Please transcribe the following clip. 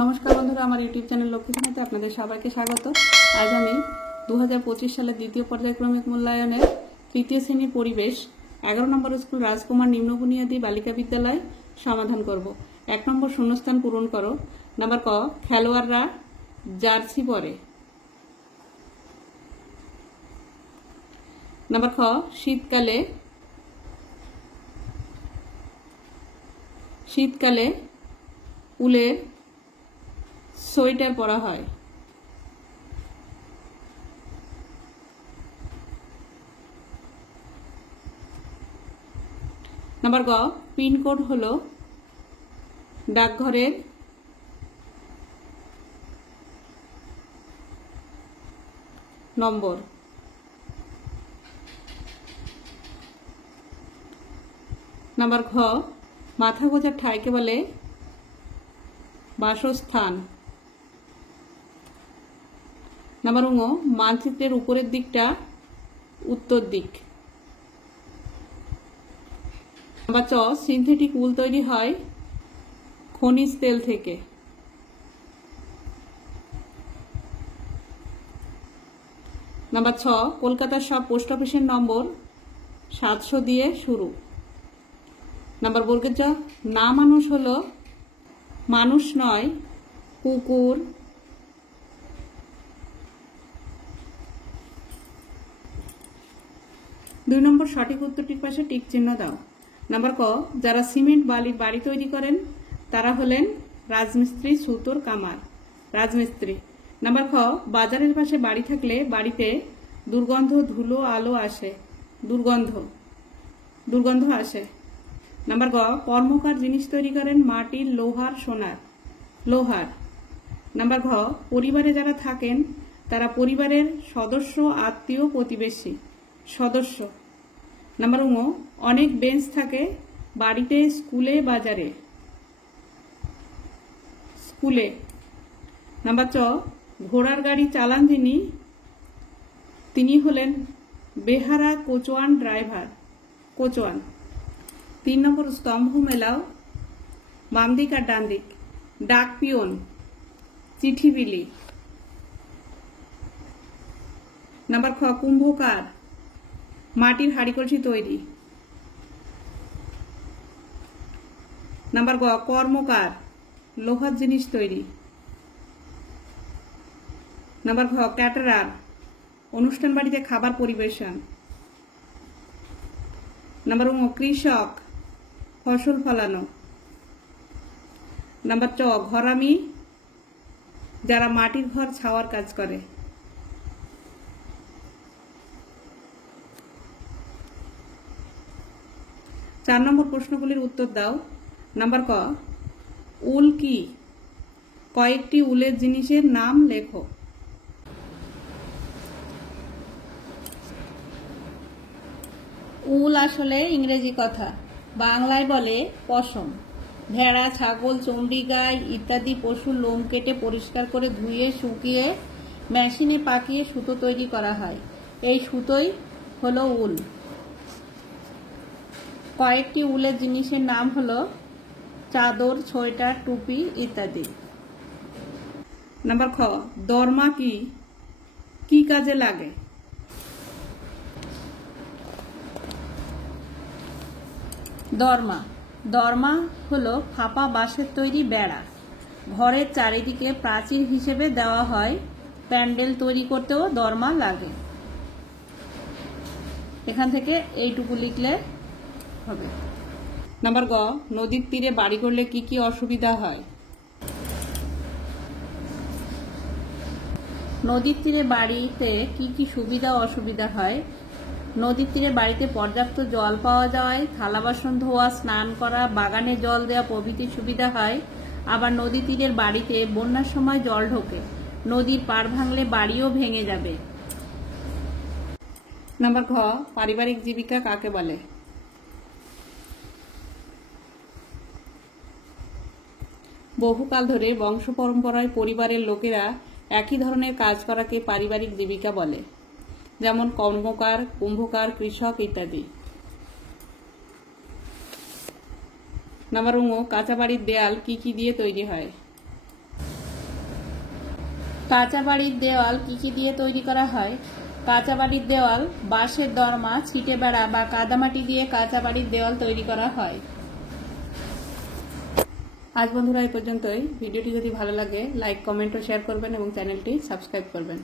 নমস্কার বন্ধুরা, আমার ইউটিউব চ্যানেল লক্ষ্মীখানাতে আপনাদের সবাইকে স্বাগত। আজ আমি 2025 সালের দ্বিতীয় পর্যায়ক্রমিক মূল্যায়নের তৃতীয় শ্রেণীর পরিবেশ 11 নম্বর স্কুল রাজকুমার নিম্ন বুনিয়াদী বালিকা বিদ্যালয় সমাধান করব। 1 নম্বর শূন্যস্থান পূরণ করো। নাম্বার ক, খেলোয়াড়রা জার্সি পরে। নাম্বার খ, শীতকালে উলের সোয়েটার পরা হয়। নাম্বার গ, পিনকোড হলো ডাকঘরের নম্বর। নাম্বার ঘ, মাথা গোজার ঠাইকে বলে বাসস্থান। নাম্বার ঙ, মানচিত্রের উপরের দিকটা উত্তর দিক। নাম্বার চ, সিনথেটিক উল তৈরি হয় খনিজ তেল থেকে। নাম্বার ছ, কলকাতার সব পোস্ট অফিসের নম্বর 700 দিয়ে শুরু। নাম্বার বর্গের জ, না মানুষ হলো মানুষ নয়, কুকুর। দুই নম্বর সঠিক উত্তরটির পাশে টিক চিহ্ন দাও। নাম্বার ক, যারা সিমেন্ট বালির বাড়ি তৈরি করেন তারা হলেন রাজমিস্ত্রি, সুতোর, কামার। রাজমিস্ত্রি। নাম্বার খ, বাজারের পাশে বাড়ি থাকলে বাড়িতে দুর্গন্ধ, ধুলো, আলো আসে। দুর্গন্ধ আসে। নাম্বার গ, কর্মকার জিনিস তৈরি করেন মাটির, লোহার, সোনার। লোহার। নাম্বার ঘ, পরিবারে যারা থাকেন তারা পরিবারের সদস্য, আত্মীয়, প্রতিবেশী। সদস্য। নাম্বার ঙ, অনেক বেঞ্চ থাকে বাড়িতে, স্কুলে, বাজারে। স্কুলে। নাম্বার চ, ঘোড়ার গাড়ি চালান যিনি তিনি হলেন বেহারা, কোচওয়ান, ড্রাইভার। কোচওয়ান। 3 নম্বর স্তম্ভ মেলাও বাম দিক আর ডান দিক। ডাক পিয়ন, চিঠি বিলি। নাম্বার খ, কুম্ভকার, মাটির হাঁড়ি কলসি তৈরি। নাম্বার গ, কর্মকার, লোহার জিনিস তৈরি। নাম্বার ঘ, ক্যাটারার, অনুষ্ঠান বাড়িতে খাবার পরিবেশন। নাম্বার ঙ, কৃষক, ফসল ফলানো। নাম্বার চ, ঘরামি, যারা মাটির ঘর ছাওয়ার কাজ করে। চার নম্বর প্রশ্নগুলির উত্তর দাও। নাম্বার ক, উল কি? কয়েকটি উলের জিনিসের নাম লেখো। উল আসলে ইংরেজি কথা, বাংলায় বলে পশম। ভেড়া, ছাগল, চমড়ি, গাই ইত্যাদি পশুর লোম কেটে পরিষ্কার করে ধুয়ে শুকিয়ে মেশিনে পাকিয়ে সুতো তৈরি করা হয়। এই সুতোই হলো উল। কয়েকটি উলের জিনিসের নাম হলো চাদর, সোয়েটার, টুপি ইত্যাদি। নাম্বার খ, দরমা কি? কি কাজে লাগে? দরমা হলো ফাঁপা বাঁশের তৈরি বেড়া। ঘরের চারিদিকে প্রাচীর হিসেবে দেওয়া হয়। প্যান্ডেল তৈরি করতেও দরমা লাগে। এখান থেকে এইটুকু লিখলে হবে। নাম্বার গ, নদীর তীরে বাড়ি করলে কি কি অসুবিধা হয়? নদীর তীরে বাড়িতে কি কি সুবিধা অসুবিধা হয়? নদীর তীরে বাড়িতে পর্যাপ্ত জল পাওয়া যায়, থালা বাসন ধোয়া, স্নান করা, বাগানে জল দেওয়া প্রভৃতি সুবিধা হয়। আবার নদী তীরের বাড়িতে বন্যার সময় জল ঢোকে, নদীর পাড় ভাঙলে বাড়িও ভেঙে যাবে। নাম্বার ঘ, পারিবারিক জীবিকা কাকে বলে? বহুকাল ধরে বংশ পরম্পরায় পরিবারের লোকেরা একই ধরনের কাজ করাকে পারিবারিক জীবিকা বলে, যেমন কর্মকার, কুম্ভকার, কৃষক ইত্যাদি। নাম্বার ঙ, কাঁচা বাড়ির দেয়াল কি কি দিয়ে তৈরি হয়? কাঁচা বাড়ির দেওয়াল কি কি দিয়ে তৈরি করা হয়? কাঁচা বাড়ির দেওয়াল বাঁশের দরমা, ছিটে বেড়া বা কাদামাটি দিয়ে কাঁচা বাড়ির দেওয়াল তৈরি করা হয়। আজ বন্ধুরা এই পর্যন্তই। ভিডিওটি যদি ভালো লাগে লাইক, কমেন্ট ও শেয়ার করবেন এবং চ্যানেলটি সাবস্ক্রাইব করবেন।